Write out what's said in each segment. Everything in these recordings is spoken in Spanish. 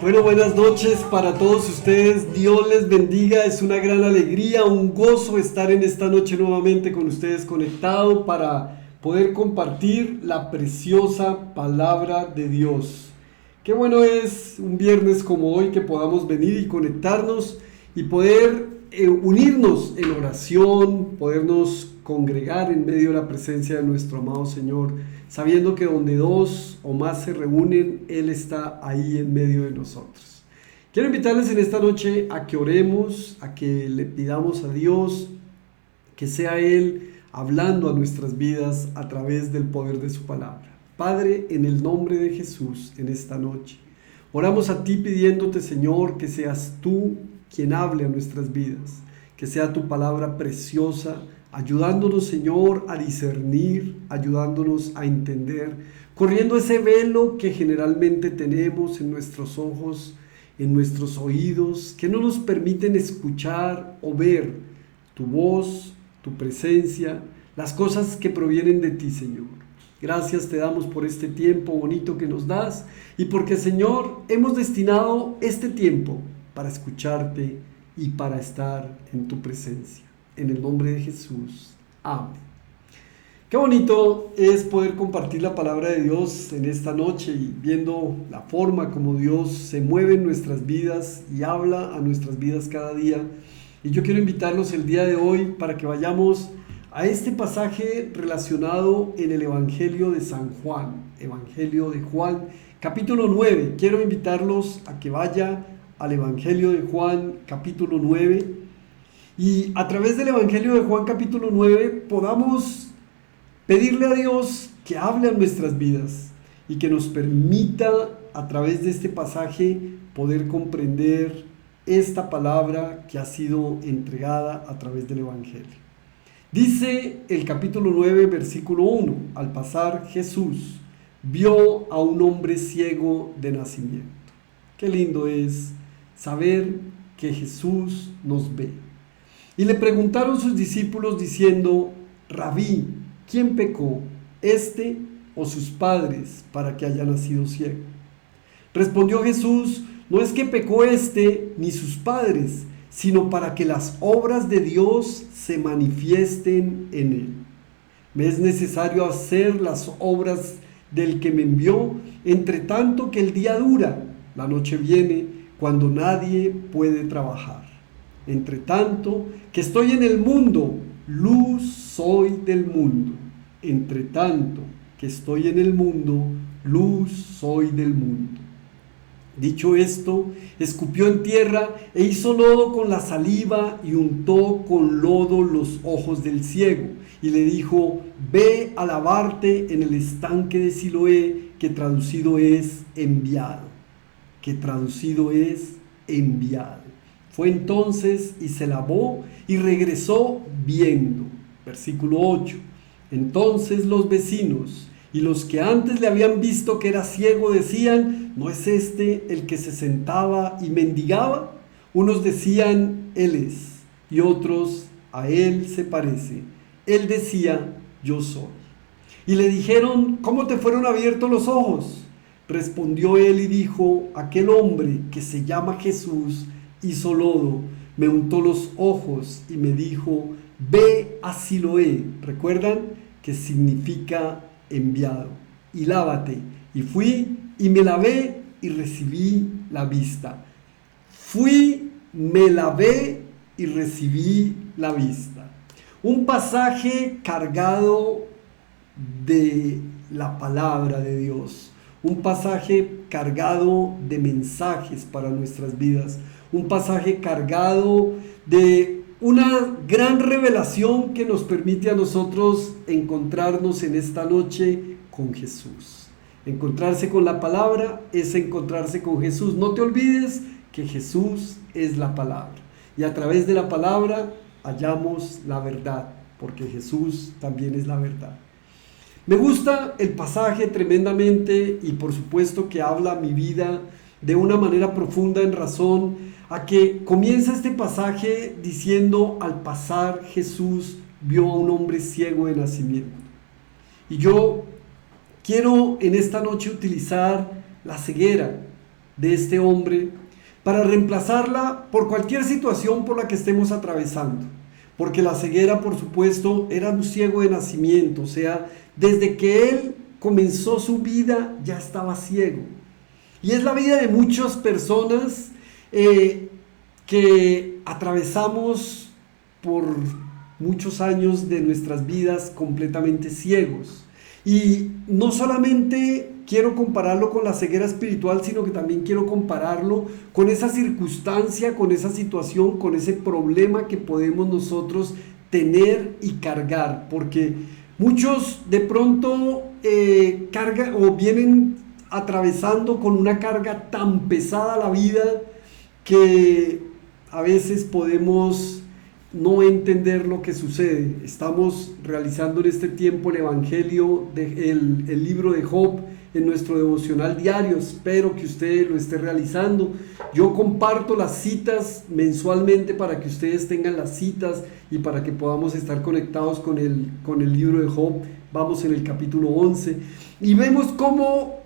Bueno, buenas noches para todos ustedes. Dios les bendiga. Es una gran alegría, un gozo estar en esta noche nuevamente con ustedes conectado para poder compartir la preciosa palabra de Dios. Qué bueno es un viernes como hoy que podamos venir y conectarnos y poder unirnos en oración, podernos congregar en medio de la presencia de nuestro amado Señor, sabiendo que donde dos o más se reúnen, Él está ahí en medio de nosotros. Quiero invitarles en esta noche a que oremos, a que le pidamos a Dios que sea Él hablando a nuestras vidas a través del poder de su palabra. Padre, en el nombre de Jesús, en esta noche, oramos a ti pidiéndote, Señor, que seas tú quien hable a nuestras vidas, que sea tu palabra preciosa, ayudándonos, Señor, a discernir, ayudándonos a entender, corriendo ese velo que generalmente tenemos en nuestros ojos, en nuestros oídos, que no nos permiten escuchar o ver tu voz, tu presencia, las cosas que provienen de ti, Señor. Gracias te damos por este tiempo bonito que nos das y porque, Señor, hemos destinado este tiempo para escucharte y para estar en tu presencia. En el nombre de Jesús. Amén. Qué bonito es poder compartir la palabra de Dios en esta noche y viendo la forma como Dios se mueve en nuestras vidas y habla a nuestras vidas cada día. Y yo quiero invitarlos el día de hoy para que vayamos a este pasaje relacionado en el Evangelio de San Juan, Evangelio de Juan, capítulo 9. Quiero invitarlos a que vaya al Evangelio de Juan, capítulo 9, y a través del Evangelio de Juan, capítulo 9, podamos pedirle a Dios que hable a nuestras vidas y que nos permita, a través de este pasaje, poder comprender esta palabra que ha sido entregada a través del Evangelio. Dice el capítulo 9, versículo 1, al pasar Jesús vio a un hombre ciego de nacimiento. Qué lindo es saber que Jesús nos ve. Y le preguntaron sus discípulos diciendo: Rabí, ¿quién pecó, este o sus padres, para que haya nacido ciego? Respondió Jesús: no es que pecó este ni sus padres, sino para que las obras de Dios se manifiesten en él. Me es necesario hacer las obras del que me envió, entre tanto que el día dura, la noche viene, cuando nadie puede trabajar. Entre tanto que estoy en el mundo, luz soy del mundo. Entre tanto que estoy en el mundo, luz soy del mundo. Dicho esto, escupió en tierra e hizo lodo con la saliva y untó con lodo los ojos del ciego. Y le dijo: ve a lavarte en el estanque de Siloé, que traducido es enviado. Que traducido es enviado. Fue entonces y se lavó y regresó viendo. Versículo 8. Entonces los vecinos y los que antes le habían visto que era ciego decían: ¿no es este el que se sentaba y mendigaba? Unos decían: él es, y otros: a él se parece. Él decía: yo soy. Y le dijeron: ¿cómo te fueron abiertos los ojos? Respondió él y dijo: aquel hombre que se llama Jesús hizo lodo, me untó los ojos y me dijo: ve a Siloé. ¿Recuerdan? Que significa enviado. Y lávate. Y fui y me lavé y recibí la vista. Fui, me lavé y recibí la vista. Un pasaje cargado de la palabra de Dios. Un pasaje cargado de mensajes para nuestras vidas. Un pasaje cargado de una gran revelación que nos permite a nosotros encontrarnos en esta noche con Jesús. Encontrarse con la palabra es encontrarse con Jesús. No te olvides que Jesús es la palabra. Y a través de la palabra hallamos la verdad, porque Jesús también es la verdad. Me gusta el pasaje tremendamente y por supuesto que habla a mi vida de una manera profunda en razón a que comienza este pasaje diciendo: al pasar Jesús vio a un hombre ciego de nacimiento. Y yo quiero en esta noche utilizar la ceguera de este hombre para reemplazarla por cualquier situación por la que estemos atravesando. Porque la ceguera, por supuesto, era un ciego de nacimiento, o sea, desde que él comenzó su vida ya estaba ciego. Y es la vida de muchas personas que atravesamos por muchos años de nuestras vidas completamente ciegos. Y no solamente quiero compararlo con la ceguera espiritual, sino que también quiero compararlo con esa circunstancia, con esa situación, con ese problema que podemos nosotros tener y cargar. Porque muchos de pronto cargan o vienen atravesando con una carga tan pesada la vida que a veces podemos no entender lo que sucede. Estamos realizando en este tiempo el Evangelio, el libro de Job en nuestro devocional diario. Espero que usted lo esté realizando. Yo comparto las citas mensualmente para que ustedes tengan las citas y para que podamos estar conectados con el libro de Job. Vamos en el capítulo 11 y vemos cómo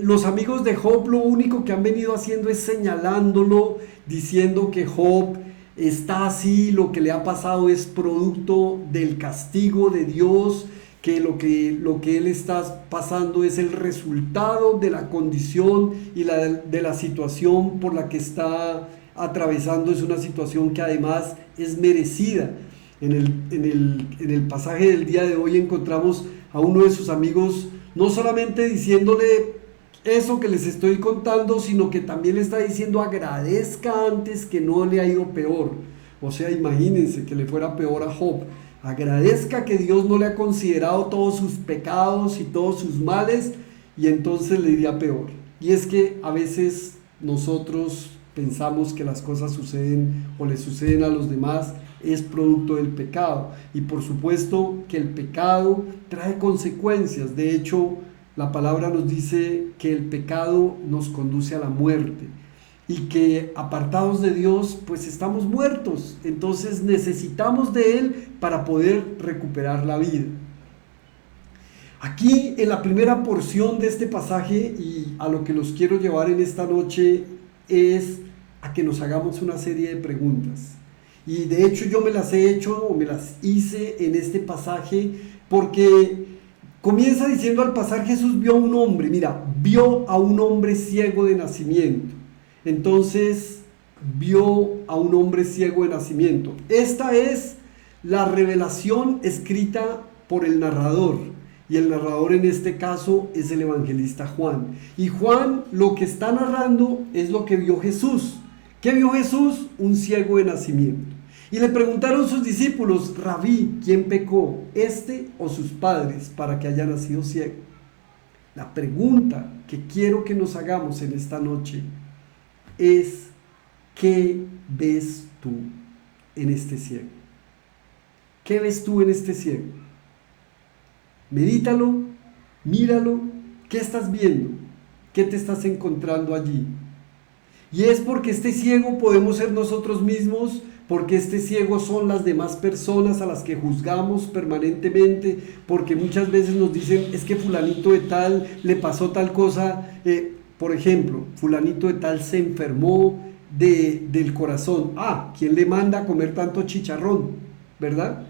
los amigos de Job lo único que han venido haciendo es señalándolo, diciendo que Job está así, lo que le ha pasado es producto del castigo de Dios, que lo que él está pasando es el resultado de la condición y de la situación por la que está atravesando. Es una situación que además es merecida. En el pasaje del día de hoy encontramos a uno de sus amigos no solamente diciéndole eso que les estoy contando, sino que también le está diciendo agradezca antes que no le ha ido peor. O sea, imagínense que le fuera peor a Job. Agradezca que Dios no le ha considerado todos sus pecados y todos sus males y entonces le iría peor. Y es que a veces nosotros pensamos que las cosas suceden o le suceden a los demás es producto del pecado. Y por supuesto que el pecado trae consecuencias. De hecho, la palabra nos dice que el pecado nos conduce a la muerte y que apartados de Dios pues estamos muertos. Entonces necesitamos de Él para poder recuperar la vida. Aquí en la primera porción de este pasaje y a lo que los quiero llevar en esta noche es a que nos hagamos una serie de preguntas. Y de hecho yo me las he hecho o me las hice en este pasaje porque comienza diciendo al pasar Jesús vio a un hombre, mira, vio a un hombre ciego de nacimiento. Entonces vio a un hombre ciego de nacimiento. Esta es la revelación escrita por el narrador. Y el narrador en este caso es el evangelista Juan. Y Juan lo que está narrando es lo que vio Jesús. ¿Qué vio Jesús? Un ciego de nacimiento. Y le preguntaron sus discípulos, Rabí, ¿quién pecó, este o sus padres, para que haya nacido ciego? La pregunta que quiero que nos hagamos en esta noche es, ¿qué ves tú en este ciego? ¿Qué ves tú en este ciego? Medítalo, míralo, ¿qué estás viendo? ¿Qué te estás encontrando allí? Y es porque este ciego podemos ser nosotros mismos, porque este ciego son las demás personas a las que juzgamos permanentemente, porque muchas veces nos dicen, es que fulanito de tal le pasó tal cosa, por ejemplo, fulanito de tal se enfermó del corazón. ¿Quién le manda a comer tanto chicharrón? ¿Verdad?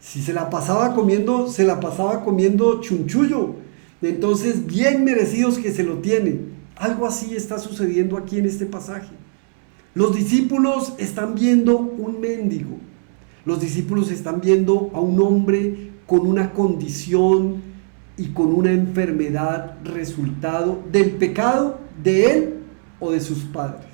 Si se la pasaba comiendo chunchullo, entonces bien merecidos que se lo tiene. Algo así está sucediendo aquí en este pasaje. Los discípulos están viendo un mendigo. Los discípulos están viendo a un hombre con una condición y con una enfermedad resultado del pecado de él o de sus padres.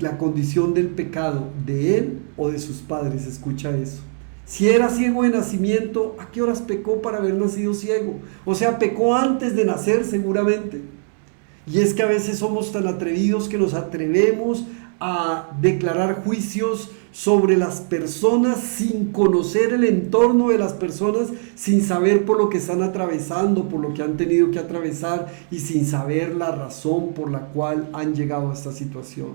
La condición del pecado de él o de sus padres, escucha eso. Si era ciego de nacimiento, ¿a qué horas pecó para haber nacido ciego? O sea, pecó antes de nacer seguramente. Y es que a veces somos tan atrevidos que nos atrevemos a declarar juicios sobre las personas sin conocer el entorno de las personas, sin saber por lo que están atravesando, por lo que han tenido que atravesar y sin saber la razón por la cual han llegado a esta situación.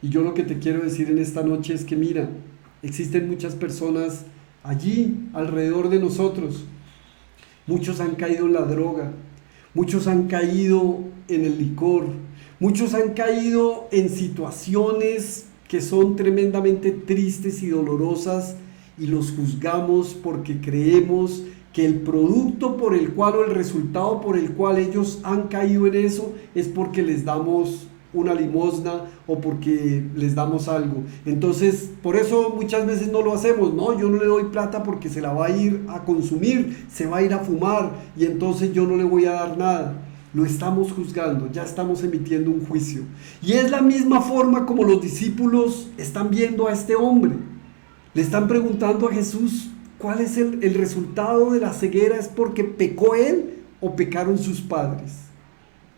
Y yo lo que te quiero decir en esta noche es que mira, existen muchas personas allí alrededor de nosotros. Muchos han caído en la droga. Muchos han caído en el licor. Muchos han caído en situaciones que son tremendamente tristes y dolorosas y los juzgamos porque creemos que el producto por el cual o el resultado por el cual ellos han caído en eso es porque les damos una limosna o porque les damos algo. Entonces, por eso muchas veces no lo hacemos. No, yo no le doy plata porque se la va a ir a consumir, se va a ir a fumar y entonces yo no le voy a dar nada. Lo estamos juzgando, ya estamos emitiendo un juicio. Y es la misma forma como los discípulos están viendo a este hombre. Le están preguntando a Jesús, ¿cuál es el resultado de la ceguera? ¿Es porque pecó él o pecaron sus padres?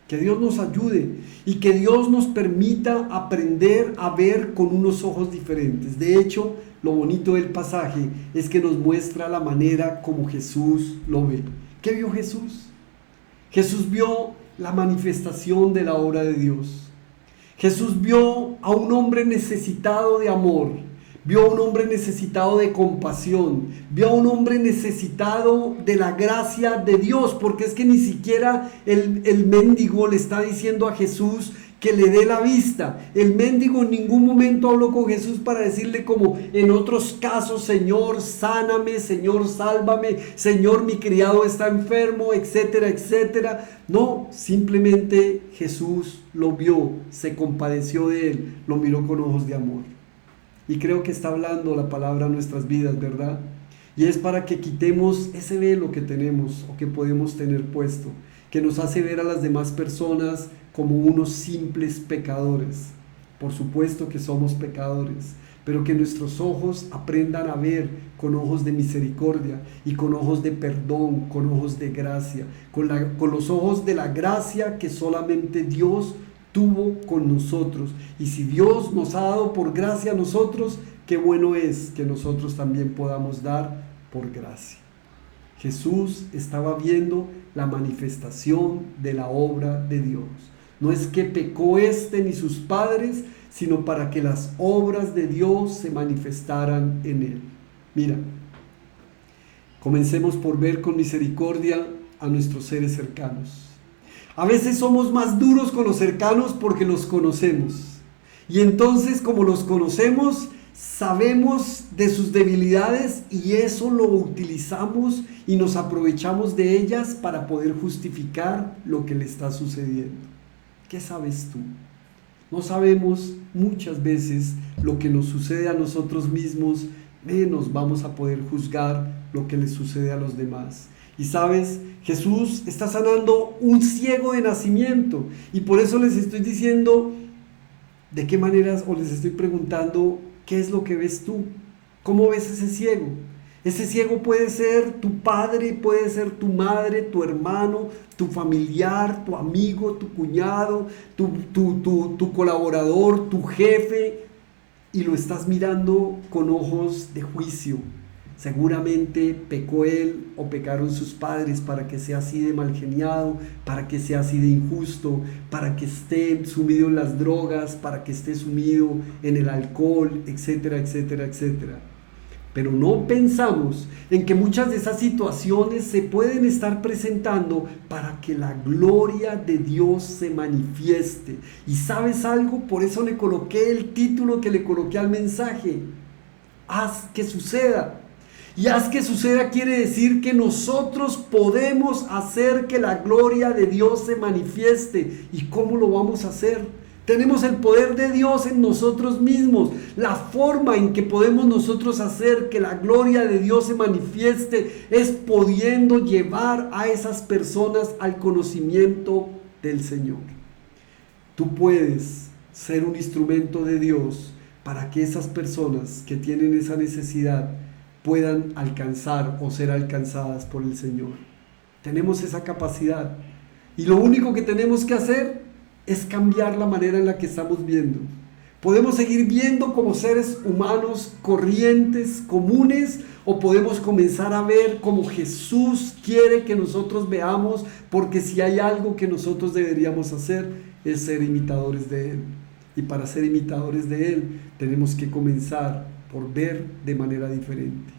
Que Dios nos ayude y que Dios nos permita aprender a ver con unos ojos diferentes. De hecho, lo bonito del pasaje es que nos muestra la manera como Jesús lo ve. ¿Qué vio Jesús? Jesús vio la manifestación de la obra de Dios. Jesús vio a un hombre necesitado de amor. Vio a un hombre necesitado de compasión, vio a un hombre necesitado de la gracia de Dios, porque es que ni siquiera el mendigo le está diciendo a Jesús que le dé la vista. El mendigo en ningún momento habló con Jesús para decirle como en otros casos, Señor, sáname, Señor, sálvame, Señor, mi criado está enfermo, etcétera, etcétera. No, simplemente Jesús lo vio, se compadeció de él, lo miró con ojos de amor. Y creo que está hablando la palabra a nuestras vidas, ¿verdad? Y es para que quitemos ese velo que tenemos o que podemos tener puesto, que nos hace ver a las demás personas como unos simples pecadores. Por supuesto que somos pecadores, pero que nuestros ojos aprendan a ver con ojos de misericordia y con ojos de perdón, con ojos de gracia, con los ojos de la gracia que solamente Dios tuvo con nosotros. Y si Dios nos ha dado por gracia a nosotros, qué bueno es que nosotros también podamos dar por gracia. Jesús estaba viendo la manifestación de la obra de Dios. No es que pecó ni sus padres, sino para que las obras de Dios se manifestaran en él. Mira, comencemos por ver con misericordia a nuestros seres cercanos. A veces somos más duros con los cercanos porque los conocemos. Y entonces, como los conocemos, sabemos de sus debilidades y eso lo utilizamos y nos aprovechamos de ellas para poder justificar lo que le está sucediendo. ¿Qué sabes tú? No sabemos muchas veces lo que nos sucede a nosotros mismos, menos vamos a poder juzgar lo que les sucede a los demás. Y sabes, Jesús está sanando un ciego de nacimiento y por eso les estoy diciendo de qué maneras, o les estoy preguntando qué es lo que ves tú, cómo ves ese ciego. Ese ciego puede ser tu padre, puede ser tu madre, tu hermano, tu familiar, tu amigo, tu cuñado, tu colaborador, tu jefe, y lo estás mirando con ojos de juicio. Seguramente pecó él o pecaron sus padres para que sea así de malgeniado, para que sea así de injusto, para que esté sumido en las drogas, para que esté sumido en el alcohol, etcétera, etcétera, etcétera. Pero no pensamos en que muchas de esas situaciones se pueden estar presentando para que la gloria de Dios se manifieste. ¿Y sabes algo? Por eso le coloqué el título que le coloqué al mensaje. Haz que suceda. Y haz que suceda quiere decir que nosotros podemos hacer que la gloria de Dios se manifieste. ¿Y cómo lo vamos a hacer? Tenemos el poder de Dios en nosotros mismos. La forma en que podemos nosotros hacer que la gloria de Dios se manifieste es pudiendo llevar a esas personas al conocimiento del Señor. Tú puedes ser un instrumento de Dios para que esas personas que tienen esa necesidad puedan alcanzar o ser alcanzadas por el Señor. Tenemos esa capacidad. Y lo único que tenemos que hacer es cambiar la manera en la que estamos viendo. Podemos seguir viendo como seres humanos corrientes, comunes, o podemos comenzar a ver como Jesús quiere que nosotros veamos, porque si hay algo que nosotros deberíamos hacer es ser imitadores de Él. Y para ser imitadores de Él tenemos que comenzar por ver de manera diferente.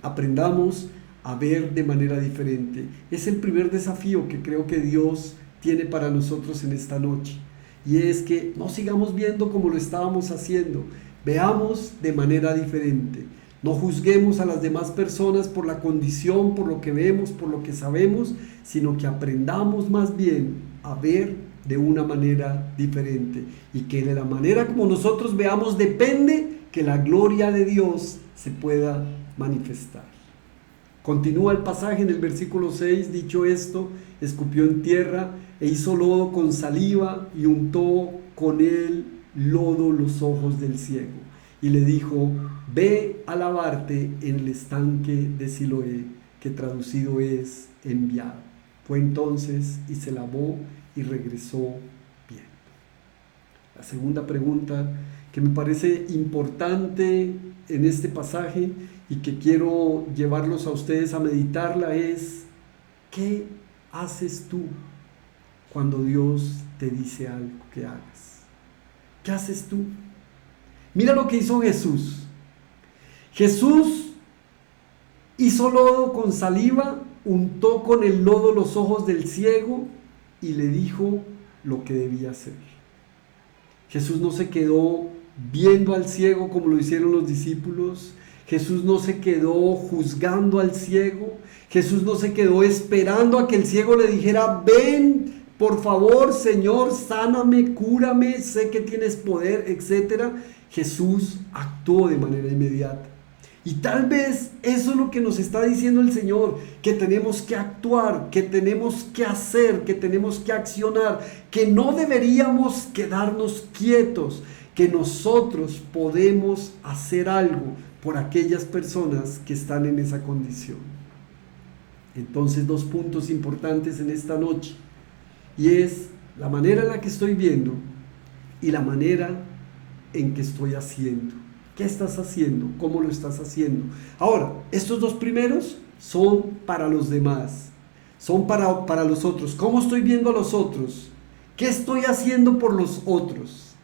Aprendamos a ver de manera diferente. Es el primer desafío que creo que Dios tiene para nosotros en esta noche. Y es que no sigamos viendo como lo estábamos haciendo. Veamos de manera diferente. No juzguemos a las demás personas por la condición, por lo que vemos, por lo que sabemos, sino que aprendamos más bien a ver de una manera diferente. Y que de la manera como nosotros veamos depende que la gloria de Dios se pueda manifestar. Continúa el pasaje en el versículo 6, dicho esto, escupió en tierra e hizo lodo con saliva y untó con el lodo los ojos del ciego. Y le dijo, ve a lavarte en el estanque de Siloé, que traducido es enviado. Fue entonces y se lavó y regresó bien. La segunda pregunta que me parece importante en este pasaje y que quiero llevarlos a ustedes a meditarla es, ¿qué haces tú cuando Dios te dice algo que hagas? ¿Qué haces tú? Mira lo que hizo Jesús. Jesús hizo lodo con saliva, untó con el lodo los ojos del ciego y le dijo lo que debía hacer. Jesús no se quedó viendo al ciego como lo hicieron los discípulos. Jesús no se quedó juzgando al ciego. Jesús no se quedó esperando a que el ciego le dijera, ven, por favor, Señor, sáname, cúrame, sé que tienes poder, etc. Jesús actuó de manera inmediata. Y tal vez eso es lo que nos está diciendo el Señor, que tenemos que actuar, que tenemos que hacer, que tenemos que accionar, que no deberíamos quedarnos quietos, que nosotros podemos hacer algo por aquellas personas que están en esa condición. Entonces, dos puntos importantes en esta noche, y es la manera en la que estoy viendo y la manera en que estoy haciendo. ¿Qué estás haciendo? ¿Cómo lo estás haciendo? Ahora, estos dos primeros son para los demás, son para los otros. ¿Cómo estoy viendo a los otros? ¿Qué estoy haciendo por los otros?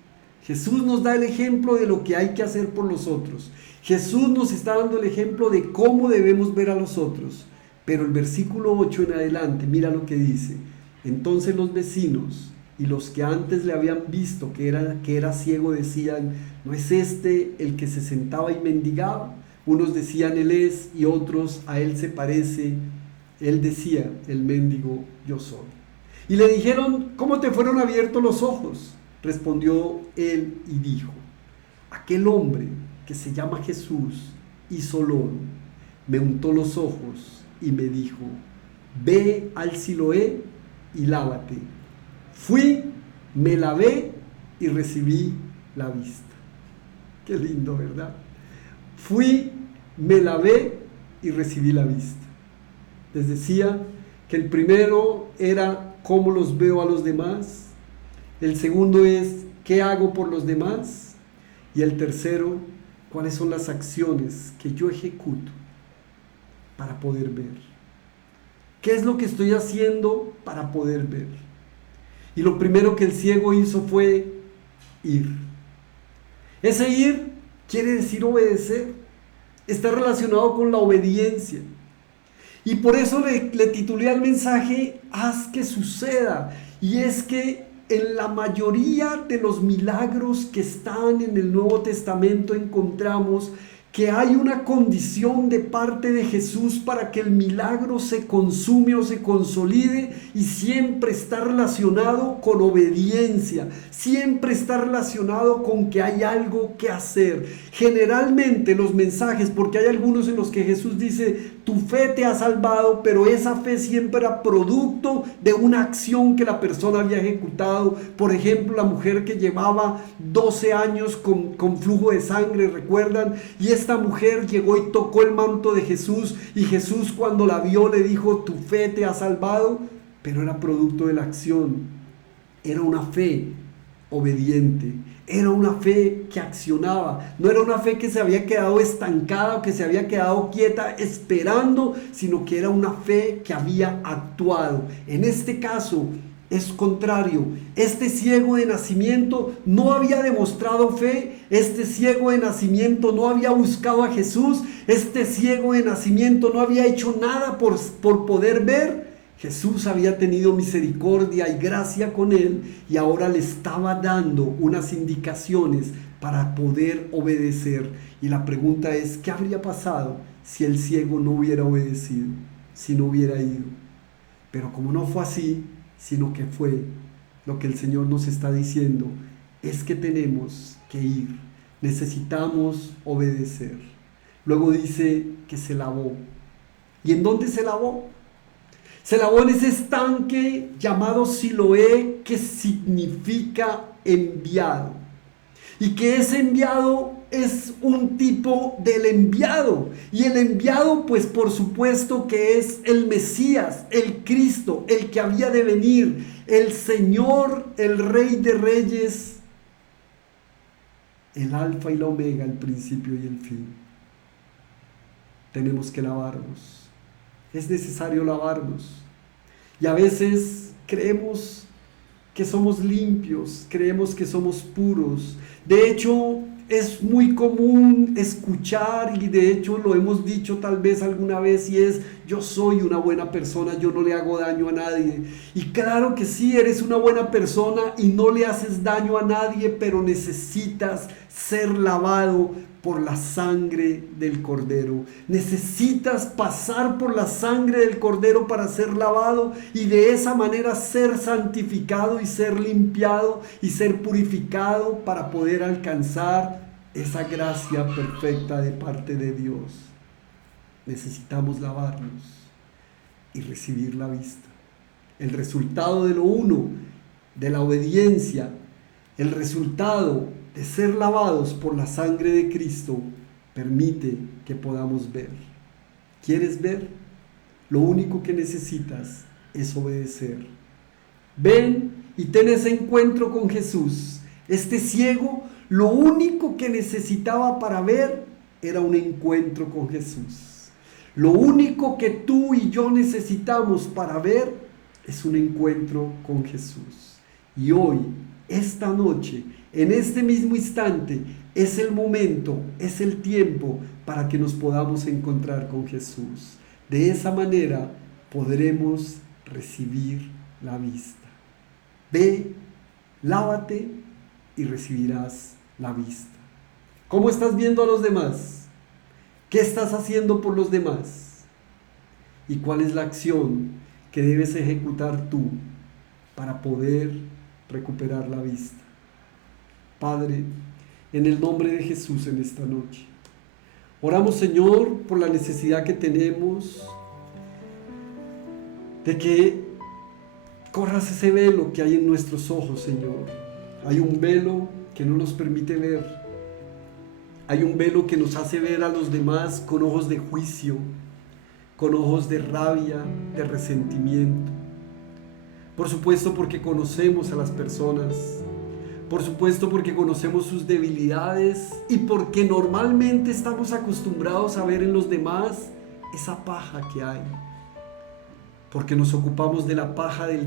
Jesús nos da el ejemplo de lo que hay que hacer por los otros. Jesús nos está dando el ejemplo de cómo debemos ver a los otros. Pero el versículo 8 en adelante, mira lo que dice. Entonces los vecinos y los que antes le habían visto que era ciego decían, ¿no es este el que se sentaba y mendigaba? Unos decían, él es, y otros, a él se parece. Él decía, el mendigo yo soy. Y le dijeron, ¿cómo te fueron abiertos los ojos? Respondió él y dijo, aquel hombre que se llama Jesús hizo lodo, me untó los ojos y me dijo, ve al Siloé y lávate. Fui, me lavé y recibí la vista. Qué lindo, ¿verdad? Fui, me lavé y recibí la vista. Les decía que el primero era cómo los veo a los demás. El segundo es qué hago por los demás. Y el tercero, cuáles son las acciones que yo ejecuto para poder ver. ¿Qué es lo que estoy haciendo para poder ver? Y lo primero que el ciego hizo fue ir. Ese ir quiere decir obedecer. Está relacionado con la obediencia. Y por eso le titulé al mensaje, haz que suceda. Y es que en la mayoría de los milagros que están en el Nuevo Testamento encontramos que hay una condición de parte de Jesús para que el milagro se consume o se consolide, y siempre está relacionado con obediencia, siempre está relacionado con que hay algo que hacer. Generalmente los mensajes, porque hay algunos en los que Jesús dice, tu fe te ha salvado, pero esa fe siempre era producto de una acción que la persona había ejecutado. Por ejemplo, la mujer que llevaba 12 años con flujo de sangre, ¿recuerdan? Y esta mujer llegó y tocó el manto de Jesús, y Jesús cuando la vio le dijo, tu fe te ha salvado, pero era producto de la acción. Era una fe obediente, era una fe que accionaba, no era una fe que se había quedado estancada o que se había quedado quieta esperando, sino que era una fe que había actuado. En este caso, es contrario. Este ciego de nacimiento no había demostrado fe, este ciego de nacimiento no había buscado a Jesús, este ciego de nacimiento no había hecho nada por poder ver. Jesús había tenido misericordia y gracia con él y ahora le estaba dando unas indicaciones para poder obedecer. Y la pregunta es, ¿qué habría pasado si el ciego no hubiera obedecido, si no hubiera ido? Pero como no fue así, sino que fue, lo que el Señor nos está diciendo es que tenemos que ir, necesitamos obedecer. Luego dice que se lavó. ¿Y en dónde se lavó? Se lavó en ese estanque llamado Siloé, que significa enviado. Y que ese enviado es un tipo del enviado. Y el enviado, pues por supuesto que es el Mesías, el Cristo, el que había de venir, el Señor, el Rey de Reyes, el Alfa y la Omega, el principio y el fin. Tenemos que lavarnos. Es necesario lavarnos. Y a veces creemos que somos limpios, creemos que somos puros. De hecho, es muy común escuchar, y de hecho lo hemos dicho tal vez alguna vez, y es: yo soy una buena persona, yo no le hago daño a nadie. Y claro que sí, eres una buena persona y no le haces daño a nadie, pero necesitas ser lavado por la sangre del Cordero. Necesitas pasar por la sangre del Cordero para ser lavado y de esa manera ser santificado y ser limpiado y ser purificado para poder alcanzar esa gracia perfecta de parte de Dios. Necesitamos lavarnos y recibir la vista. El resultado de lo uno, de la obediencia, el resultado de ser lavados por la sangre de Cristo, permite que podamos ver. ¿Quieres ver? Lo único que necesitas es obedecer. Ven y ten ese encuentro con Jesús. Este ciego, lo único que necesitaba para ver era un encuentro con Jesús. Lo único que tú y yo necesitamos para ver es un encuentro con Jesús. Y hoy, esta noche, en este mismo instante, es el momento, es el tiempo para que nos podamos encontrar con Jesús. De esa manera podremos recibir la vista. Ve, lávate y recibirás la vista. ¿Cómo estás viendo a los demás? ¿Qué estás haciendo por los demás? ¿Y cuál es la acción que debes ejecutar tú para poder recuperar la vista? Padre, en el nombre de Jesús en esta noche, oramos, Señor, por la necesidad que tenemos de que corras ese velo que hay en nuestros ojos, Señor. Hay un velo que no nos permite ver. Hay un velo que nos hace ver a los demás con ojos de juicio, con ojos de rabia, de resentimiento. Por supuesto, porque conocemos a las personas. Por supuesto, porque conocemos sus debilidades y porque normalmente estamos acostumbrados a ver en los demás esa paja que hay. Porque nos ocupamos de la paja del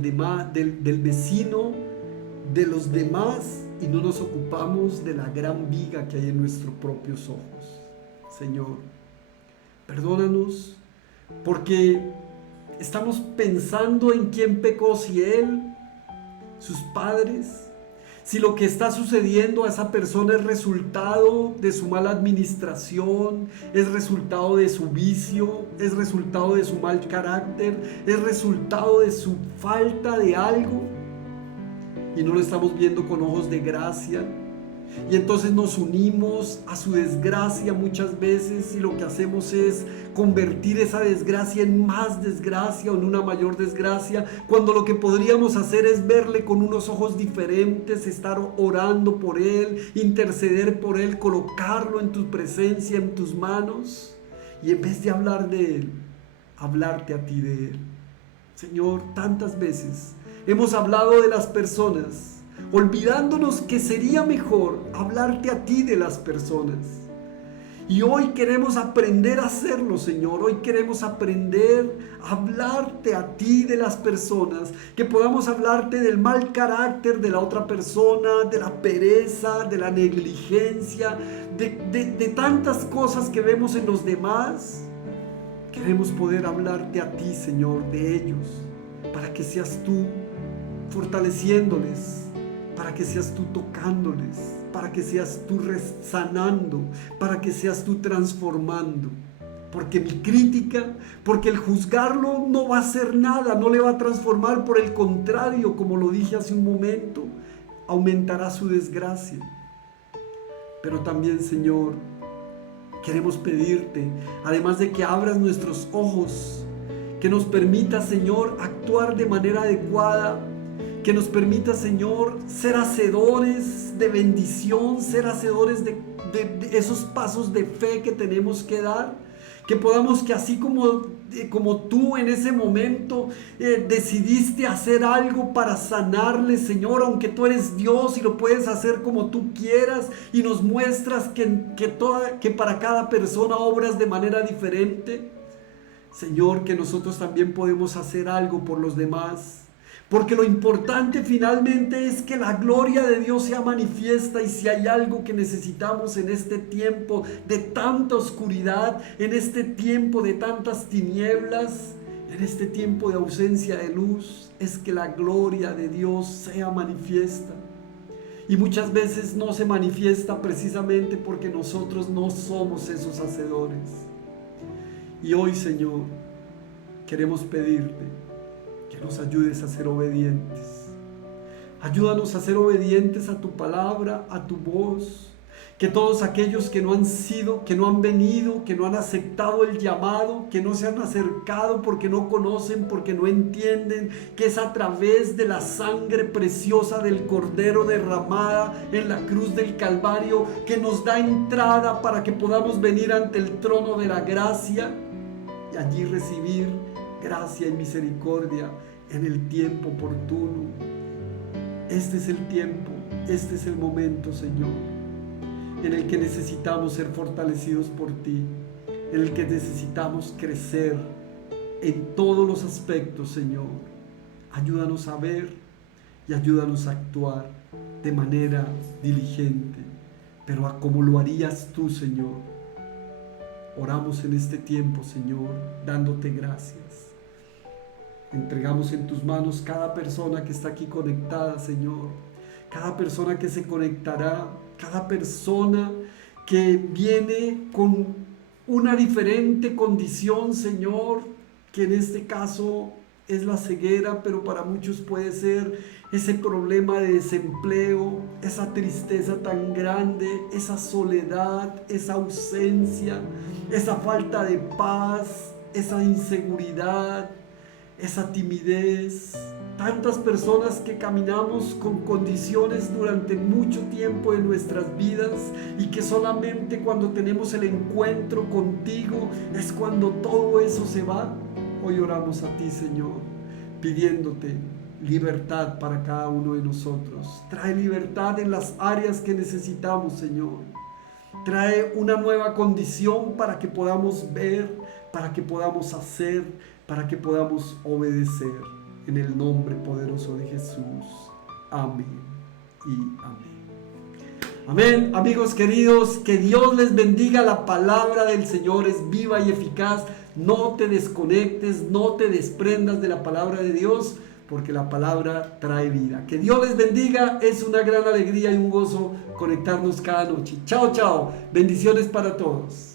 vecino, de los demás, y no nos ocupamos de la gran viga que hay en nuestros propios ojos. Señor, perdónanos porque estamos pensando en quién pecó, si él, sus padres. Si lo que está sucediendo a esa persona es resultado de su mala administración, es resultado de su vicio, es resultado de su mal carácter, es resultado de su falta de algo, y no lo estamos viendo con ojos de gracia, y entonces nos unimos a su desgracia muchas veces, y lo que hacemos es convertir esa desgracia en más desgracia o en una mayor desgracia, cuando lo que podríamos hacer es verle con unos ojos diferentes, estar orando por él, interceder por él, colocarlo en tu presencia, en tus manos, y en vez de hablar de él, hablarte a ti de él. Señor, tantas veces hemos hablado de las personas, olvidándonos que sería mejor hablarte a ti de las personas. Y hoy queremos aprender a hacerlo, Señor. Hoy queremos aprender a hablarte a ti de las personas, que podamos hablarte del mal carácter de la otra persona, de la pereza, de la negligencia, de tantas cosas que vemos en los demás. Queremos poder hablarte a ti, Señor, de ellos, para que seas tú fortaleciéndoles, para que seas tú tocándoles, para que seas tú sanando, para que seas tú transformando. Porque mi crítica, porque el juzgarlo no va a hacer nada, no le va a transformar, por el contrario, como lo dije hace un momento, aumentará su desgracia. Pero también, Señor, queremos pedirte, además de que abras nuestros ojos, que nos permita, Señor, actuar de manera adecuada, que nos permita, Señor, ser hacedores de bendición, ser hacedores de esos pasos de fe que tenemos que dar. Que podamos, que así como tú en ese momento decidiste hacer algo para sanarle, Señor, aunque tú eres Dios y lo puedes hacer como tú quieras y nos muestras que para cada persona obras de manera diferente, Señor, que nosotros también podemos hacer algo por los demás. Porque lo importante finalmente es que la gloria de Dios sea manifiesta, y si hay algo que necesitamos en este tiempo de tanta oscuridad, en este tiempo de tantas tinieblas, en este tiempo de ausencia de luz, es que la gloria de Dios sea manifiesta. Y muchas veces no se manifiesta precisamente porque nosotros no somos esos hacedores. Y hoy, Señor, queremos pedirte que nos ayudes a ser obedientes. Ayúdanos a ser obedientes a tu palabra, a tu voz. Que todos aquellos que no han sido, que no han venido, que no han aceptado el llamado, que no se han acercado porque no conocen, porque no entienden que es a través de la sangre preciosa del Cordero derramada en la cruz del Calvario que nos da entrada para que podamos venir ante el trono de la gracia y allí recibir gracia y misericordia en el tiempo oportuno. Este es el tiempo, este es el momento, Señor, en el que necesitamos ser fortalecidos por ti, en el que necesitamos crecer en todos los aspectos, Señor. Ayúdanos a ver y ayúdanos a actuar de manera diligente, pero a como lo harías tú, Señor. Oramos en este tiempo, Señor, dándote gracias. Entregamos en tus manos cada persona que está aquí conectada, Señor. Cada persona que se conectará, cada persona que viene con una diferente condición, Señor, que en este caso es la ceguera, pero para muchos puede ser ese problema de desempleo, esa tristeza tan grande, esa soledad, esa ausencia, esa falta de paz, esa inseguridad, esa timidez. Tantas personas que caminamos con condiciones durante mucho tiempo de nuestras vidas y que solamente cuando tenemos el encuentro contigo es cuando todo eso se va. Hoy oramos a ti, Señor, pidiéndote libertad para cada uno de nosotros. Trae libertad en las áreas que necesitamos, Señor. Trae una nueva condición para que podamos ver, para que podamos hacer, para que podamos obedecer. En el nombre poderoso de Jesús. Amén y amén. Amén, amigos queridos, que Dios les bendiga. La palabra del Señor es viva y eficaz. No te desconectes, no te desprendas de la palabra de Dios, porque la palabra trae vida. Que Dios les bendiga. Es una gran alegría y un gozo conectarnos cada noche. Chao, chao. Bendiciones para todos.